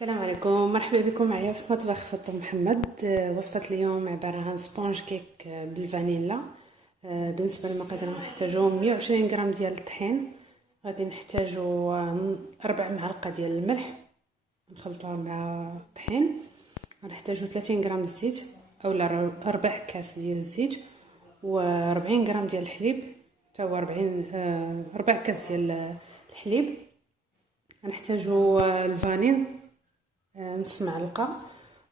السلام عليكم، مرحبا بكم معايا في مطبخ فاطمه محمد. وصفه اليوم عباره عن سبونج كيك بالفانيلا. بالنسبه للمقادير غنحتاجو 120 غرام ديال الطحين، غادي نحتاجو 4 معالق ديال الملح نخلطوها مع الطحين، غنحتاجو 30 غرام الزيت اولا ربع كاس ديال الزيت، و40 غرام ديال الحليب حتى هو 40 ربع كاس ديال الحليب. غنحتاجو الفانين نص معلقه،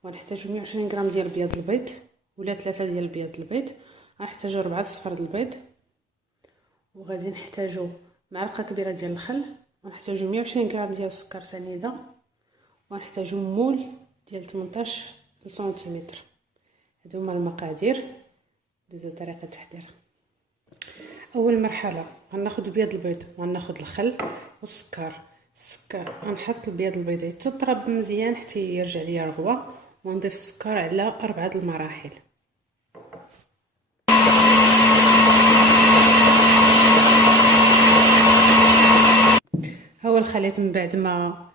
ونحتاجو 120 غرام ديال بياض البيض ولا 3 ديال بياض البيض، غنحتاجو 4 صفر البيض، وغادي نحتاجو معلقه كبيره ديال الخل، ونحتاجو 120 غرام ديال السكر سنيده، ونحتاجو مول ديال 18 سنتيمتر. هادو هما المقادير. ندوزو لطريقه التحضير. اول مرحله غناخد بياض البيض وغناخد الخل والسكر. غنحط البياض البيض يتطرب مزيان حتى يرجع ليا رغوه، ونضيف السكر على 4 المراحل. هو الخليط من بعد ما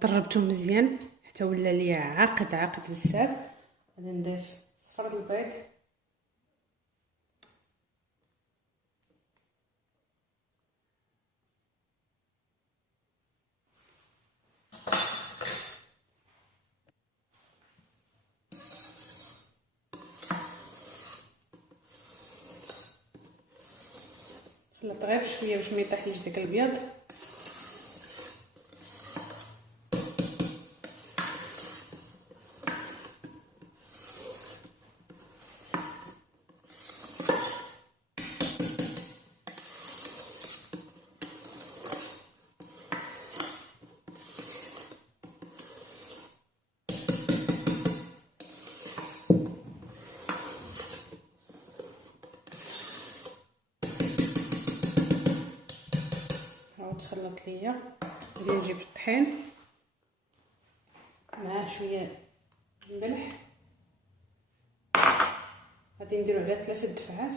طربته مزيان حتى ولا ليا عاقد بزاف، غادي نضيف صفر البيض خلط غير بشويه باش ما يطيحليش داك البياض. تخلط ليا. غادي نجيب الطحين مع شويه ملح، غادي نديرو على 3 دفعات.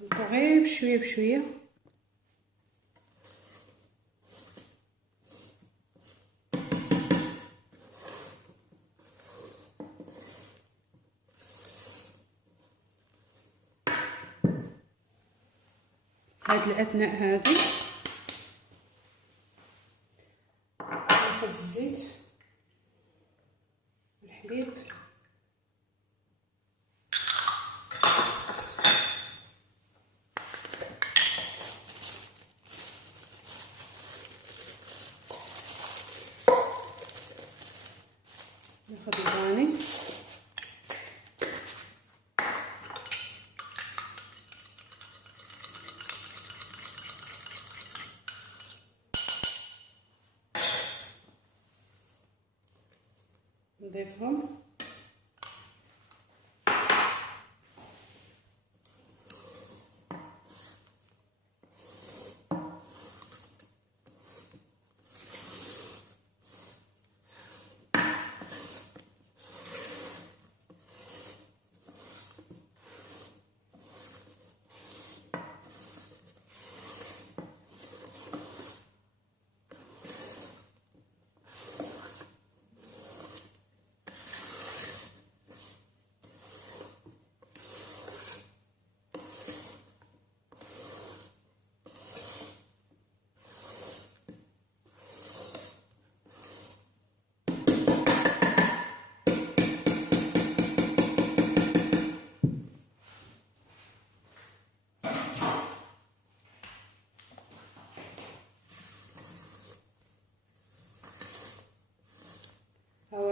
نخلطو غير بشويه بشويه. هاد الاثناء هادي ناخد الزيت والحليب ناخد الفاني نضيفهم.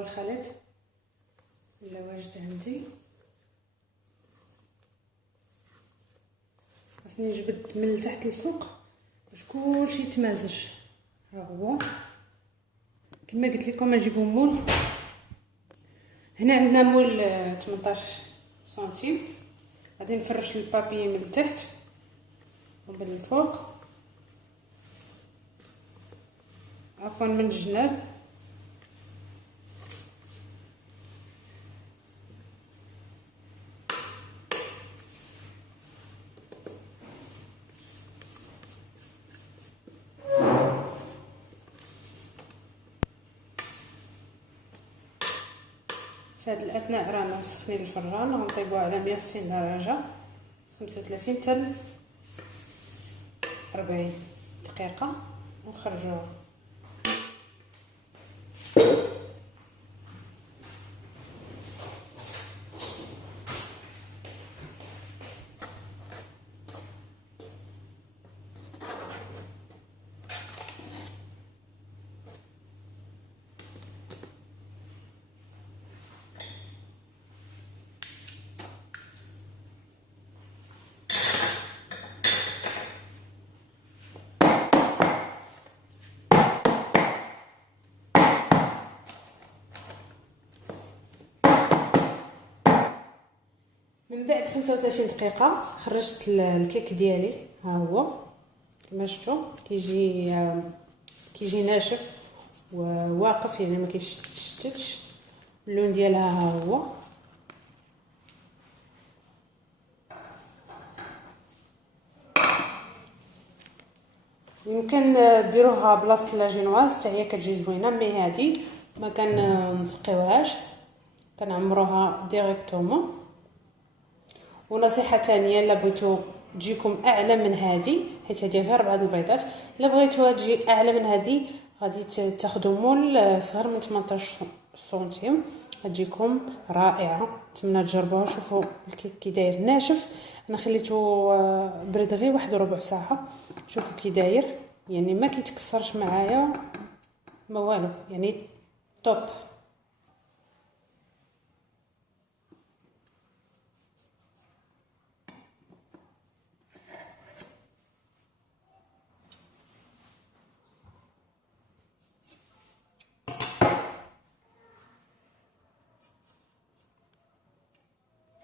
الخليط اللي واجد عندي. خاصني نجبد من التحت للفوق باش كلشي يتمازج. ها هو كما قلت لكم نجيبو مول. هنا عندنا مول 18 سنتيم. غادي نفرش البابي من التحت ومن الفوق، عفوا من الجناب. في هذا الاثناء رانا مسخنين الفران، غنطيبوه على 160 درجه 35 حتى 40 دقيقه ونخرجوه. من بعد 35 دقيقه خرجت الكيك ديالي. ها هو كما شفتوا كيجي ناشف وواقف، يعني ما كيتشتتش. اللون ديالها ها هو. يمكن ديروها بلاصه لاجينواز حتى هي كتجي زوينه، مي هذه ما كنسقيوهاش، كنعمروها ديريكتومون. ونصيحه ثانيه، الا بغيتو تجيكم اعلى من هذه، حيت هذه غير 4 البيضات، الا بغيتوها تجي اعلى من هذه غادي تاخذوا مول صغر من 18 سنتيم، غتجيكم رائعه. نتمنى تجربوها. شوفوا الكيك كي داير ناشف. انا خليته برد غير 1 وربع ساعه. شوفوا كي داير، يعني ما كيتكسرش معايا ما والو، يعني توب.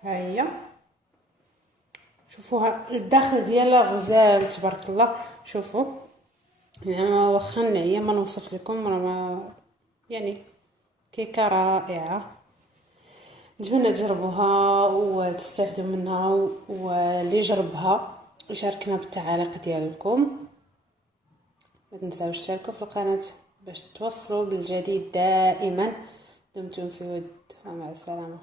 ها هي شوفوها الداخل ديالها غزال تبارك الله. شوفوا يعني واخا نعيا ما نوصف لكم، راه يعني كيكه رائعه. نتمنى تجربوها وتستافدوا منها، واللي جربها يشاركنا بالتعاليق ديالكم. ما تنساوش تشاركوا في القناه باش توصلوا بالجديد دائما. دمتم في ود، مع السلامه.